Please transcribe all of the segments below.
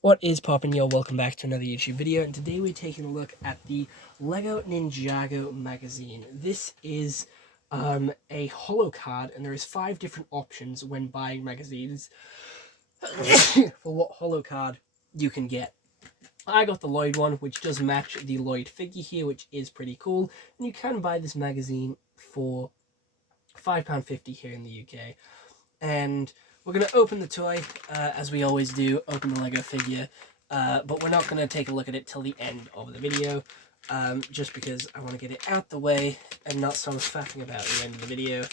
What is poppin', yo? Welcome back to another YouTube video, and today we're taking a look at the Lego Ninjago magazine. This is a holo card, and there is 5 different options when buying magazines for what holo card you can get. I got the Lloyd one, which does match the Lloyd figure here, which is pretty cool, and you can buy this magazine for £5.50 here in the UK. And we're going to open the toy, as we always do, open the Lego figure, but we're not going to take a look at it till the end of the video, just because I want to get it out the way and not start faffing about at the end of the video.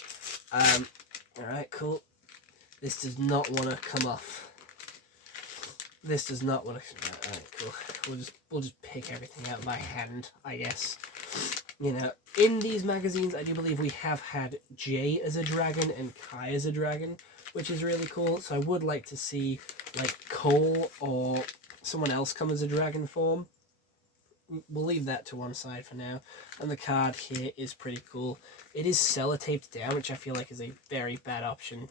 Alright, cool. This does not want to come off. This does not want to... Alright, cool. We'll just pick everything out by hand, I guess. You know, in these magazines, I do believe we have had Jay as a dragon and Kai as a dragon, which is really cool. So I would like to see, like, Cole or someone else come as a dragon form. We'll leave that to one side for now. And the card here is pretty cool. It is sellotaped down, which I feel like is a very bad option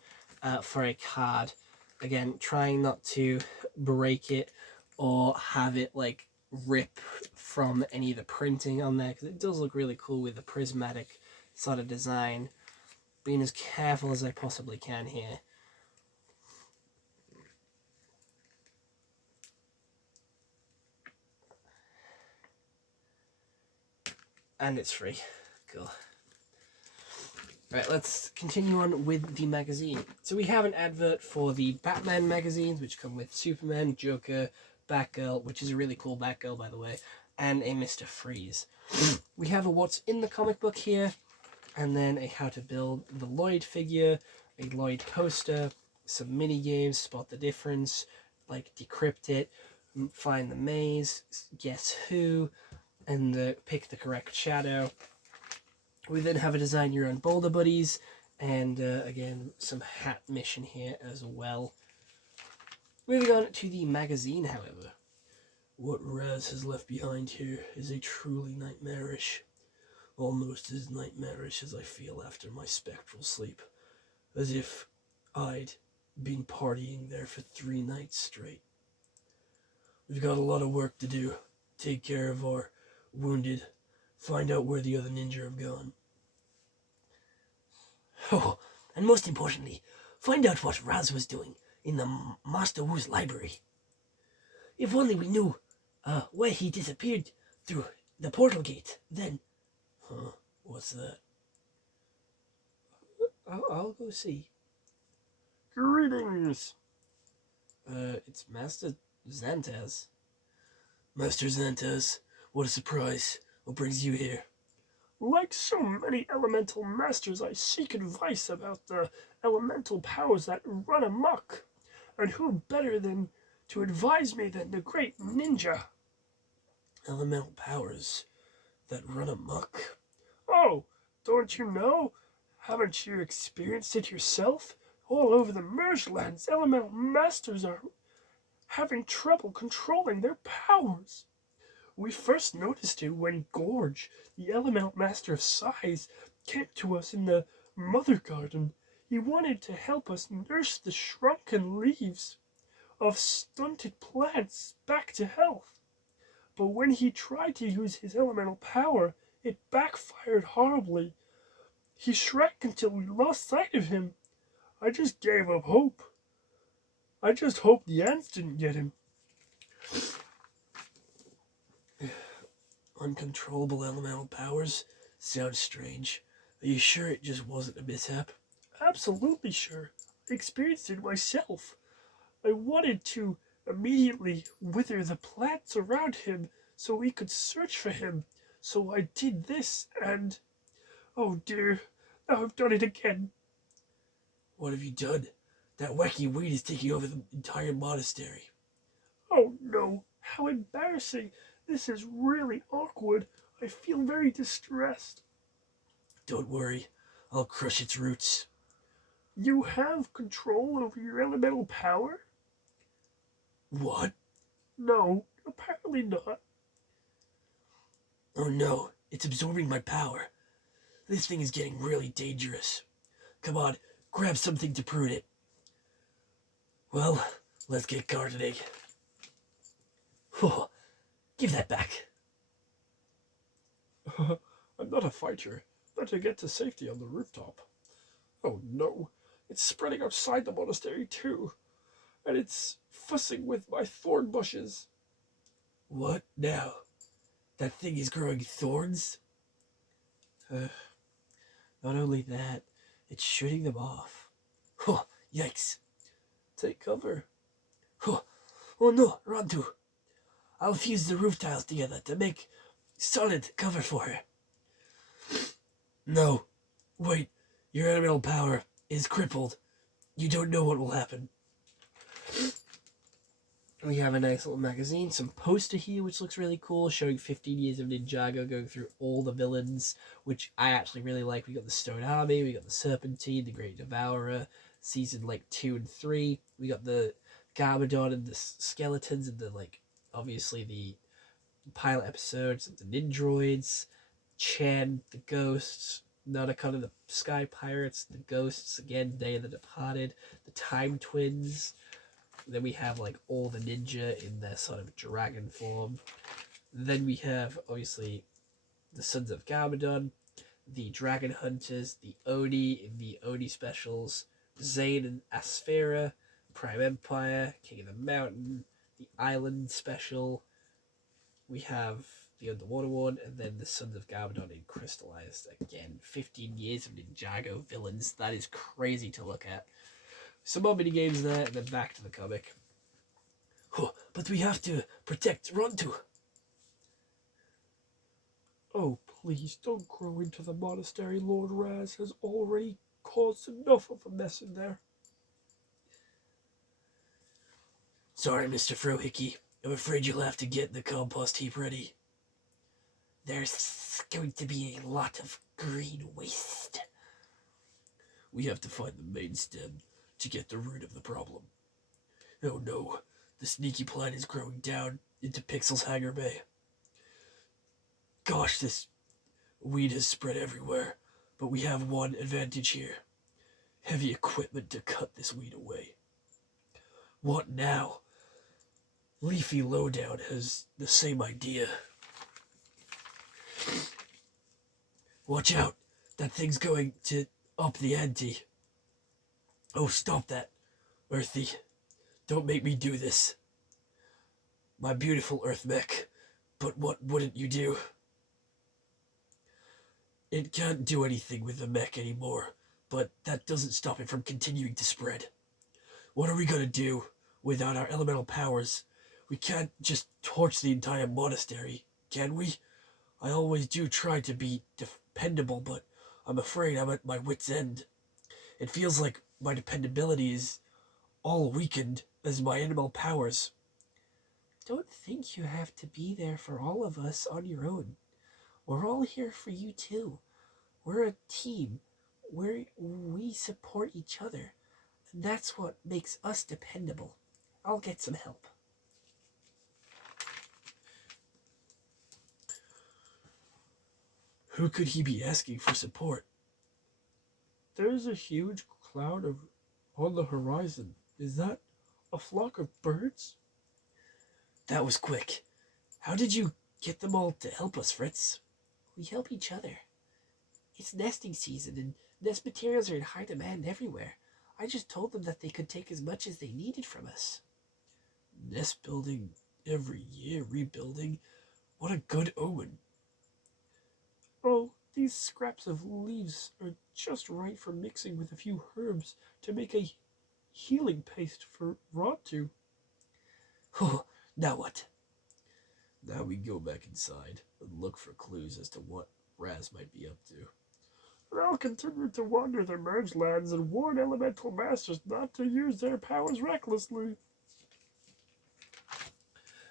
for a card. Again, trying not to break it or have it, like, rip from any of the printing on there, because it does look really cool with the prismatic sort of design. Being as careful as I possibly can here. And it's free. Cool. Right, let's continue on with the magazine. So we have an advert for the Batman magazines, which come with Superman, Joker, Batgirl, which is a really cool Batgirl, by the way, and a Mr. Freeze. We have a what's in the comic book here, and then a how to build the Lloyd figure, a Lloyd poster, some mini games, spot the difference, like decrypt it, find the maze, guess who, and pick the correct shadow. We then have a design your own boulder buddies, and again, some hat mission here as well. Moving on to the magazine, however. What Raz has left behind here is a truly nightmarish, almost as nightmarish as I feel after my spectral sleep, as if I'd been partying there for 3 nights straight. We've got a lot of work to do. Take care of our wounded, find out where the other ninja have gone. Oh, and most importantly, find out what Raz was doing in the Master Wu's library. If only we knew where he disappeared through the portal gate, then... Huh, what's that? I'll go see. Greetings! It's Master Xantaz. Master Xantaz, what a surprise. What brings you here? Like so many elemental masters, I seek advice about the elemental powers that run amok. And who better than to advise me than the great ninja? Elemental powers that run amok? Oh, don't you know? Haven't you experienced it yourself? All over the Mergelands, elemental masters are having trouble controlling their powers. We first noticed it when Gorge, the elemental master of size, came to us in the Mother Garden. He wanted to help us nurse the shrunken leaves of stunted plants back to health. But when he tried to use his elemental power, it backfired horribly. He shrank until we lost sight of him. I just gave up hope. I just hope the ants didn't get him. Uncontrollable elemental powers? Sounds strange. Are you sure it just wasn't a mishap? Absolutely sure. I experienced it myself. I wanted to immediately wither the plants around him so we could search for him. So I did this and... Oh dear, now I've done it again. What have you done? That wacky weed is taking over the entire monastery. Oh no, how embarrassing. This is really awkward. I feel very distressed. Don't worry, I'll crush its roots. You have control over your elemental power? What? No, apparently not. Oh no, it's absorbing my power. This thing is getting really dangerous. Come on, grab something to prune it. Well, let's get gardening. Oh, give that back. I'm not a fighter. Better get to safety on the rooftop. Oh no, it's spreading outside the monastery too, and it's fussing with my thorn bushes. What now? That thing is growing thorns? Not only that, it's shooting them off. Oh, yikes. Take cover. Oh no, Rantu. I'll fuse the roof tiles together to make solid cover for her. No, wait, your elemental power is crippled. You don't know what will happen. We have a nice little magazine, some poster here, which looks really cool, showing 15 years of Ninjago, going through all the villains, which I actually really like. We got the Stone Army, we got the Serpentine, the Great Devourer, season 2 and 3. We got the Garmadon and the skeletons, and the obviously the pilot episodes, the Nindroids, Chen, the Ghosts, Nanakon and the Sky Pirates, the Ghosts, again, Day of the Departed, the Time Twins. Then we have all the ninja in their sort of dragon form. Then we have obviously the Sons of Garmadon, the Dragon Hunters, the Oni in the Oni specials, Zane and Asphera, Prime Empire, King of the Mountain, the Island special. We have the Underwater one, and then the Sons of Garmadon in Crystallized. Again, 15 years of Ninjago villains. That is crazy to look at. Some more mini games there, and then back to the comic. Oh, but we have to protect Rontu. Oh, please don't grow into the monastery. Lord Raz has already caused enough of a mess in there. Sorry, Mr. Frohickey. I'm afraid you'll have to get the compost heap ready. There's going to be a lot of green waste. We have to find the main stem to get the root of the problem. Oh no, the sneaky plant is growing down into Pixel's hangar bay. Gosh, this weed has spread everywhere, but we have one advantage here. Heavy equipment to cut this weed away. What now? Leafy Lowdown has the same idea. Watch out, that thing's going to up the ante. Oh, stop that, Earthy. Don't make me do this. My beautiful Earth mech, but what wouldn't you do? It can't do anything with the mech anymore, but that doesn't stop it from continuing to spread. What are we gonna do without our elemental powers? We can't just torch the entire monastery, can we? I always do try to be dependable, but I'm afraid I'm at my wit's end. It feels like my dependability is all weakened as my animal powers. Don't think you have to be there for all of us on your own. We're all here for you too. We're a team. We support each other. And that's what makes us dependable. I'll get some help. Who could he be asking for support? There's a huge cloud on the horizon. Is that a flock of birds? That was quick. How did you get them all to help us, Fritz? We help each other. It's nesting season, and nest materials are in high demand everywhere. I just told them that they could take as much as they needed from us. Nest building every year, rebuilding. What a good omen. Oh, these scraps of leaves are just right for mixing with a few herbs to make a healing paste for Rontu. Oh, now what? Now we go back inside and look for clues as to what Raz might be up to. I'll continue to wander the merged lands and warn elemental masters not to use their powers recklessly.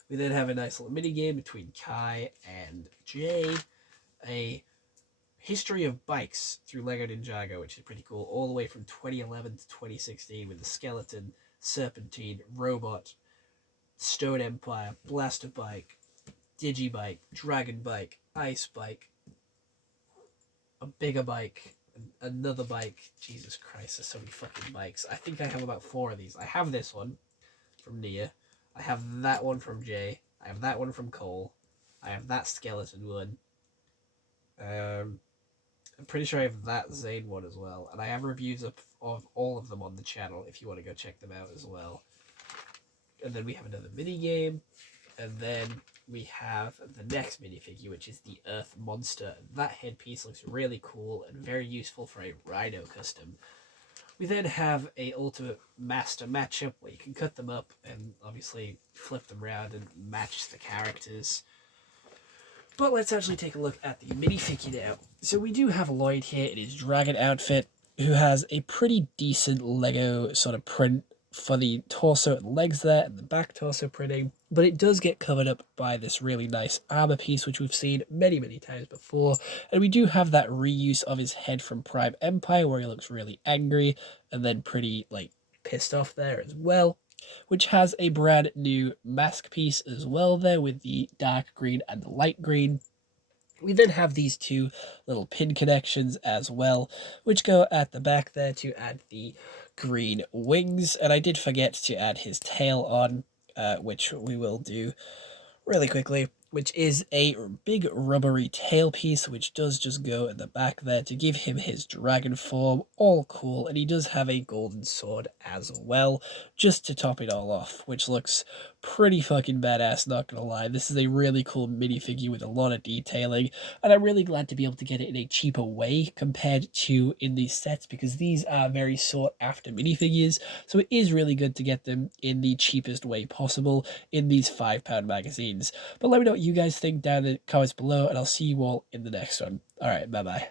We then have a nice little mini game between Kai and Jay. A history of bikes through Lego Ninjago, which is pretty cool, all the way from 2011 to 2016 with the Skeleton, Serpentine, Robot, Stone Empire, Blaster Bike, Digibike, Dragon Bike, Ice Bike, a bigger bike, another bike. Jesus Christ, there's so many fucking bikes. I think I have about 4 of these. I have this one from Nia. I have that one from Jay. I have that one from Cole. I have that skeleton one. I'm pretty sure I have that Zane one as well, and I have reviews of all of them on the channel if you want to go check them out as well. And then we have another mini game, and then we have the next minifigure, which is the Earth Monster. That headpiece looks really cool and very useful for a Rhino custom. We then have a Ultimate Master matchup where you can cut them up and obviously flip them around and match the characters. But let's actually take a look at the minifigure now. So we do have Lloyd here in his dragon outfit, who has a pretty decent Lego sort of print for the torso and legs there, and the back torso printing, but it does get covered up by this really nice armor piece, which we've seen many, many times before, and we do have that reuse of his head from Prime Empire, where he looks really angry, and then pretty, like, pissed off there as well, which has a brand new mask piece as well there with the dark green and the light green. We then have these two little pin connections as well, which go at the back there to add the green wings. And I did forget to add his tail on, which we will do really quickly, which is a big rubbery tail piece, which does just go at the back there to give him his dragon form. All cool, and he does have a golden sword as well, just to top it all off, which looks pretty fucking badass, not gonna lie. This is a really cool minifigure with a lot of detailing, and I'm really glad to be able to get it in a cheaper way compared to in these sets, because these are very sought after minifigures, so it is really good to get them in the cheapest way possible in these £5 magazines. But let me know what you guys think down in the comments below, and I'll see you all in the next one. Alright, bye-bye.